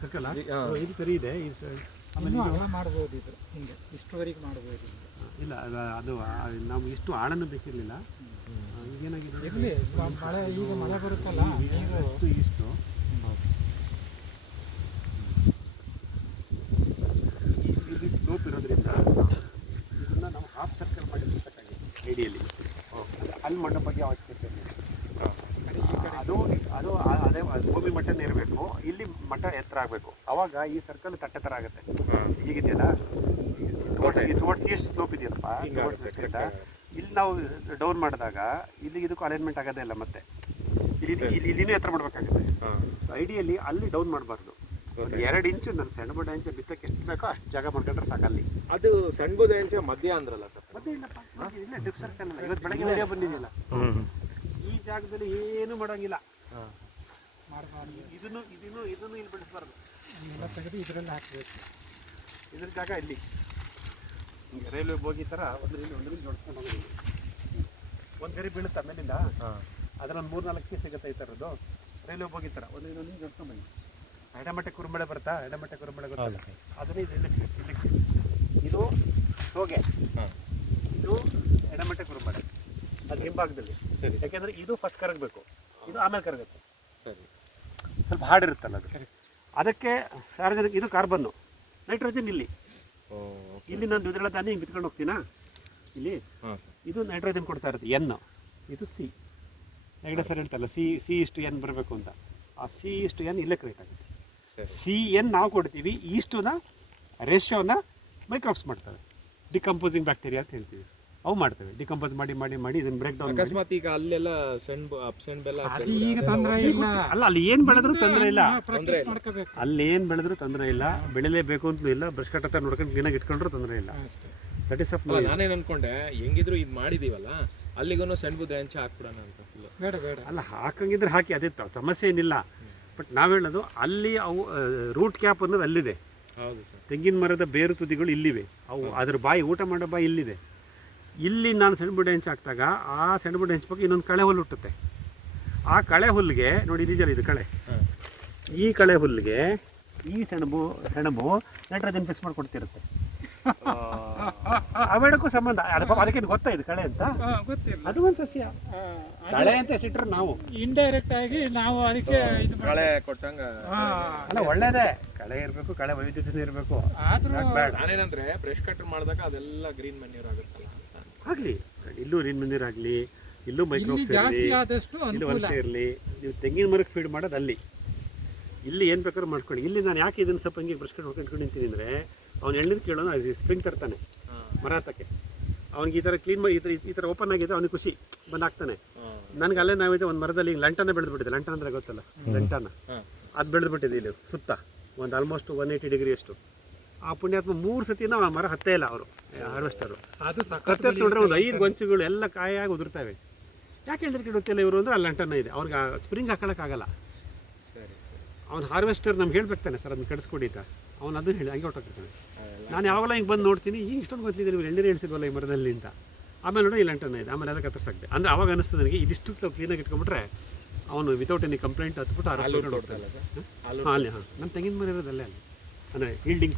Circle ಇದು ಸರಿ ಇದೆ. ಮಾಡ್ಬೋದು ಇದು ಹಿಂಗೆ ಇಷ್ಟುವರೆಗೆ ಮಾಡ್ಬೋದು. ಇಲ್ಲ ಅದು ನಾವು ಇಷ್ಟು ಆಳನ್ನು ಬೇಕಿರಲಿಲ್ಲ. ಈಗೇನಾಗಿದೆ ಇರಲಿ, ಮಳೆ ಈಗ ಮಳೆ ಬರುತ್ತಲ್ಲ ಇಷ್ಟು ಇಷ್ಟು ಇಲ್ಲಿ ಸ್ಲೋಪ್ ಇರೋದ್ರಿಂದ ಇದನ್ನು ನಾವು ಹಾಫ್ ಸರ್ಕಲ್ ಮಾಡಿ ಬಿಡ್ತಕ್ಕಾಗಿದೆ ಐಡಿಯಲ್ಲಿ. ಅಲ್ಲಿ ಮಣ್ಣು ಬಗ್ಗೆ ಅವಶ್ಯಕತೆ ಇಲ್ಲ. ಅದು ಅದು ಅದೇ ಭೂಮಿ ಮಟ್ಟನೇ ಇರಬೇಕು, ಇಲ್ಲಿ ಮಟ್ಟ ಎತ್ತರ ಆಗಬೇಕು. ಅವಾಗ ಈ ಸರ್ಕಲ್ ತಟ್ಟೆ ಥರ ಆಗುತ್ತೆ. ಹೀಗಿದೆಯಲ್ಲ, ತೋಡ್ಸಿ ಎಷ್ಟು ಸ್ಲೋಪ್ ಇದೆಯಲ್ಲಪ್ಪ, ಇಲ್ಲಿ ನಾವು ಡೌನ್ ಮಾಡಿದಾಗ ಇಲ್ಲಿ ಇದಕ್ಕೂ ಅಲೈನ್ಮೆಂಟ್ ಆಗೋದೇ ಇಲ್ಲ. ಮತ್ತೆ ಇಲ್ಲಿನೂ ಎತ್ತರ ಮಾಡಬೇಕಾಗುತ್ತೆ. ಐಡಿಯಲ್ಲಿ ಅಲ್ಲಿ ಡೌನ್ ಮಾಡಬಾರ್ದು. 2 ಇಂಚು ನನ್ನ ಸಣ್ಣ ಬುಡ ಇಂಚು ಬಿತ್ತಕ್ಕೆ ಎಷ್ಟು ಬೇಕೋ ಅಷ್ಟು ಜಾಗ ಮಾಡ್ಕೊಂಡ್ರೆ ಸಾಕಲ್ಲಿ. ಅದು ಸಣ್ಣ ಬುಡ ಇಂಚು ಮಧ್ಯ ಅಂದ್ರಲ್ಲ ಸರ್? ಮಧ್ಯ ಇಲ್ಲಪ್ಪ, ಇಲ್ಲ ಡಿಪ್ ಸರ್ಕಲ್. ಇವತ್ತು ಬೆಳಗ್ಗೆ ವಿಡಿಯೋ ಬಂದಿದೆಯಲ್ಲ, ಈ ಜಾಗದಲ್ಲಿ ಏನು ಮಾಡೋಂಗಿಲ್ಲ. ಇದನ್ನು ಇದನ್ನು ಇದನ್ನು ಇಲ್ಲಿ ಬೆಳೆಸಬಾರ್ದು, ಎಲ್ಲ ತೆಗೆದು ಇದರಲ್ಲಿ ಹಾಕಬೇಕು. ಇದ್ರ ಜಾಗ ಇಲ್ಲಿ ರೈಲ್ವೆ ಬೋಗಿ ಥರ ಒಂದರಿಂದ ಜೋಡಿಸ್ಕೊಂಡು ಹೋಗೋದು. ಒಂದು ಗರಿ ಬೀಳುತ್ತೆ ಆಮೇಲಿಂದ, ಅದರೊಂದು 3-4 ಪೀಸ್ ಸಿಗುತ್ತೆ ಈ ಥರದ್ದು ರೈಲ್ವೆ ಬೋಗಿ ಥರ ಒಂದರಿಂದ ಜೋಡಿಸ್ಕೊಂಡು ಬನ್ನಿ. ಎಡಮಟ್ಟೆ ಕುರುಮಳೆ ಬರುತ್ತಾ, ಎಡಮಟ್ಟೆ ಕುರುಮಳೆ ಗೊತ್ತಲ್ಲ, ಅದನ್ನು ಇಲ್ಲಿ ಇದು ಸೋಗೆ, ಇದು ಎಡಮಟ್ಟೆ ಕುರುಮಳೆ, ಅದು ಹಿಂಭಾಗದಲ್ಲಿ. ಸರಿ, ಯಾಕೆಂದರೆ ಇದು ಫಸ್ಟ್ ಕರಗಬೇಕು, ಇದು ಆಮೇಲೆ ಕರಗುತ್ತೆ. ಸರಿ, ಸ್ವಲ್ಪ ಹಾರ್ಡ್ ಅದು. ಅದಕ್ಕೆ ಸಾರ್ವಜನಿಕ ಇದು ಕಾರ್ಬನ್ನು, ನೈಟ್ರೋಜನ್ ಇಲ್ಲಿ ಇಲ್ಲಿ ನಾನು ದ್ವಿದಳ ಧಾನ್ಯ ಹಿಂಗೆ ಬಿತ್ಕೊಂಡು ಹೋಗ್ತೀನಾ, ಇಲ್ಲಿ ಇದು ನೈಟ್ರೋಜನ್ ಕೊಡ್ತಾ ಇರುತ್ತೆ ಎನ್, ಇದು ಸಿ. ಹೆಗಡೆ ಸರ್ ಹೇಳ್ತಲ್ಲ C:N ಬರಬೇಕು ಅಂತ, ಆ C:N ಇಲ್ಲೇ ಕರೆಕ್ಟ್ ಆಗುತ್ತೆ. CN ನಾವು ಕೊಡ್ತೀವಿ, ಈಸ್ಟುನ ರೇಷಿಯೋನ ಮೈಕ್ರಾಬ್ಸ್ ಮಾಡ್ತವೆ, ಡಿಕಂಪೋಸಿಂಗ್ ಬ್ಯಾಕ್ಟೀರಿಯಾ ಅಂತ ಹೇಳ್ತೀವಿ. ಅವು ಮಾಡ್ತೇವೆ, ಡಿಕಂಪೋಸ್ ಮಾಡಿ ಮಾಡಿ ಮಾಡಿ ಇದನ್ನು ಬ್ರೇಕ್ ಡೌನ್. ಅಕಸ್ಮಾತ್ ಈಗ ಅಲ್ಲೆಲ್ಲ ಸಣ್ಣ ಬೆಲ್ಲ ಈಗ ತೊಂದರೆ ಇಲ್ಲ ಅಲ್ಲ, ಅಲ್ಲಿ ಏನು ಬೆಳೆದ್ರೂ ತೊಂದರೆ ಇಲ್ಲ, ಅಲ್ಲಿ ಏನು ಬೆಳೆದ್ರೂ ತೊಂದರೆ ಇಲ್ಲ, ಬೆಳಿಲೇಬೇಕು ಅಂತಲೂ ಇಲ್ಲ. ಬ್ರಷ್ ಕಟ್ ಹತ್ರ ನೋಡ್ಕೊಂಡು ಕ್ಲೀನಾಗಿ ಇಟ್ಕೊಂಡ್ರೂ ತೊಂದರೆ ಇಲ್ಲ. That is of. ನಾನೇನು ಅನ್ಕೊಂಡೆ, ಹೆಂಗಿದ್ರು ಇದು ಮಾಡಿದೀವಲ್ಲ ಅಲ್ಲಿಗೂ ಸಣ್ಣ ಬುದ ಇಂಚು ಹಾಕ್ಬಿಡೋಣ ಅಂತ. ಬೇಡ ಬೇಡ, ಅಲ್ಲ ಹಾಕಂಗಿದ್ರೆ ಹಾಕಿ, ಅದೇ ಸಮಸ್ಯೆ ಏನಿಲ್ಲ. ಬಟ್ ನಾವು ಹೇಳೋದು ಅಲ್ಲಿ ಅವು ರೂಟ್ ಕ್ಯಾಪ್ ಅನ್ನೋದು ಅಲ್ಲಿದೆ. ಹೌದು ಸರ್. ತೆಂಗಿನ ಮರದ ಬೇರು ತುದಿಗಳು ಇಲ್ಲಿವೆ, ಅವು ಅದ್ರ ಬಾಯಿ ಊಟ ಮಾಡೋ ಬಾಯಿ ಇಲ್ಲಿದೆ. ಇಲ್ಲಿ ನಾನು ಸೆಣಬುಡ ಹೆಂಚು ಹಾಕಿದಾಗ ಆ ಸೆಣಬುಡ ಹೆಂಚು ಬಗ್ಗೆ ಇನ್ನೊಂದು ಕಳೆ ಹುಲ್ಲು ಹುಟ್ಟುತ್ತೆ. ಆ ಕಳೆ ಹುಲ್ಲಿಗೆ ನೋಡಿ, ಇದೆಯಲ್ಲ ಇದು ಕಳೆ, ಈ ಕಳೆ ಹುಲ್ಲಿಗೆ ಈ ಸೆಣಬು ನೈಟ್ರೋಜನ್ ಫಿಕ್ಸ್ ಮಾಡಿ ಕೊಡ್ತಿರುತ್ತೆ. ಅವೆರಡಕ್ಕೂ ಸಂಬಂಧ. ಅದಕ್ಕೆ ಗೊತ್ತಾ ಇದು ಕಳೆ ಅಂತ? ಗೊತ್ತಿಲ್ಲ, ಅದು ಒಂದು ಸಸ್ಯ. ಕಳೆ ಅಂತ ಸಿಟ್ರೆ ನಾವು ಇಂಡೈರೆಕ್ಟ್ ಆಗಿ ನಾವು ಅದಕ್ಕೆ ಕಳೆ ಕೊಟ್ಟಂಗ. ಅಲ್ಲ, ಒಳ್ಳೇದೇ, ಕಳೆ ಇರಬೇಕು, ಕಳೆ ವೈವಿಧ್ಯತೆ ಇರಬೇಕು. ನಾನೇನಂದ್ರೆ ಬ್ರಷ್ ಕಟ್ರ್ ಮಾಡಿದಾಗ ಅದೆಲ್ಲ ಗ್ರೀನ್ ಮ್ಯಾನ್ಯೂರ್ ಆಗುತ್ತಲ್ಲ, ಆಗಲಿ ಇಲ್ಲೂ ಗ್ರೀನ್ ಮ್ಯಾನ್ಯೂರ್ ಆಗಲಿ, ಇಲ್ಲೂ ಮೈಕ್ರೋಬ್ಸ್ ಇರಲಿ, ಇಲ್ಲೂ ವಲಸೆ ಇರಲಿ. ನೀವು ತೆಂಗಿನ ಮರಕ್ಕೆ ಫೀಡ್ ಮಾಡೋದು ಅಲ್ಲಿ, ಇಲ್ಲಿ ಏನು ಬೇಕಾದ್ರೂ ಮಾಡ್ಕೊಳ್ಳಿ. ಇಲ್ಲಿ ನಾನು ಯಾಕೆ ಇದನ್ನು ಸ್ವಲ್ಪ ಹಂಗೆ ಬ್ರಷ್ ಕಟ್ ಹೊಡ್ಕೊಂಡು ನಿಂತೀನಿ ಅಂದರೆ, ಅವ್ನು ಎಣ್ಣೆ ಕೇಳೋನು ಸ್ಪ್ರಿಂಗ್ ತರ್ತಾನೆ ಮರ ಹತ್ತಕ್ಕೆ. ಅವ್ನಿಗೆ ಈ ಥರ ಕ್ಲೀನ್ ಮಾಡಿ ಈ ಥರ ಓಪನ್ ಆಗಿದೆ, ಅವ್ನಿಗೆ ಖುಷಿ ಬಂದಾಗ್ತಾನೆ. ನನಗೆ ಅಲ್ಲೇ ನಾವಿದೆ ಒಂದು ಮರದಲ್ಲಿ ಈಗ ಲಂಟನ ಬೆಳೆದ್ಬಿಟ್ಟಿದೆ. ಲಂಟನ ಅಂದರೆ ಗೊತ್ತಲ್ಲ, ಲಂಟನ ಅದು ಬೆಳೆದ್ಬಿಟ್ಟಿದೆ ಇಲ್ಲಿ ಸುತ್ತ ಒಂದು ಆಲ್ಮೋಸ್ಟ್ 180 ಡಿಗ್ರಿ ಅಷ್ಟು. ಆ ಪುಣ್ಯಾತ್ಮ 3 ಸತಿನ ಆ ಮರ ಹತ್ತೇ ಇಲ್ಲ ಅವರು ಹಾರ್ವೆಸ್ಟರು. ಅದು ಕತ್ತೆ ನೋಡ್ರೆ ಒಂದು 5 ಗೊಂಚುಗಳು ಎಲ್ಲ ಕಾಯಾಗಿ ಉದುರ್ತವೆ. ಯಾಕೆ ಹೇಳಿದ್ರೆ ಗೊತ್ತಿಲ್ಲ ಇವರು ಅಂದರೆ ಅಲ್ಲಿ ಲಂಟನ ಇದೆ, ಅವ್ರಿಗೆ ಸ್ಪ್ರಿಂಗ್ ಹಾಕೋಕ್ಕಾಗಲ್ಲ. ಅವ್ನು ಹಾರ್ವೆಸ್ಟರ್ ನಮ್ಗೆ ಹೇಳ್ಬೇಕಾನೆ, ಸರ್ ಅದನ್ನ ಕಡಿಸ್ಕೊಡಿ ಅಂತ. ಅವ್ನು ಅದನ್ನು ಹೇಳಿ ಹಂಗೆ ಹೊಟ್ಟೋಗ್ತಾನೆ. ನಾನು ಯಾವಾಗಲೂ ಹಿಂಗೆ ಬಂದು ನೋಡ್ತೀನಿ, ಈಗ ಇಷ್ಟೊಂದು ಗೊತ್ತಿದೆ ನೀವು ಎಣ್ಣೆ ಹೇಳ್ತಿಲ್ವಲ್ಲ ಈ ಮರದಲ್ಲಿ ಅಂತ. ಆಮೇಲೆ ನೋಡಿ ಈ ಲಂಟನ ಇದೆ, ಆಮೇಲೆ ಅದಕ್ಕೆ ಕತ್ತರಿಸಾಕ್ದೆ. ಅಂದರೆ ಅವಾಗ ಅನಿಸ್ತದೆ ನನಗೆ, ಇದಿಷ್ಟು ಕ್ಲೀನಾಗಿ ಇಟ್ಕೊಂಡ್ಬಿಟ್ರೆ ಅವನು ವಿತೌಟ್ ಎನಿ ಕಂಪ್ಲೇಂಟ್ ಹತ್ಬಿಟ್ಟು ಹೋಗ್ತಾನೆ. ಅಲ್ಲಿ, ನಮ್ಮ ತೆಂಗಿನ ಮರ ಇರೋದಲ್ಲೇ ಅಲ್ಲಿ ಅಂದರೆ ಹೀಲ್ಡಿಂಗ್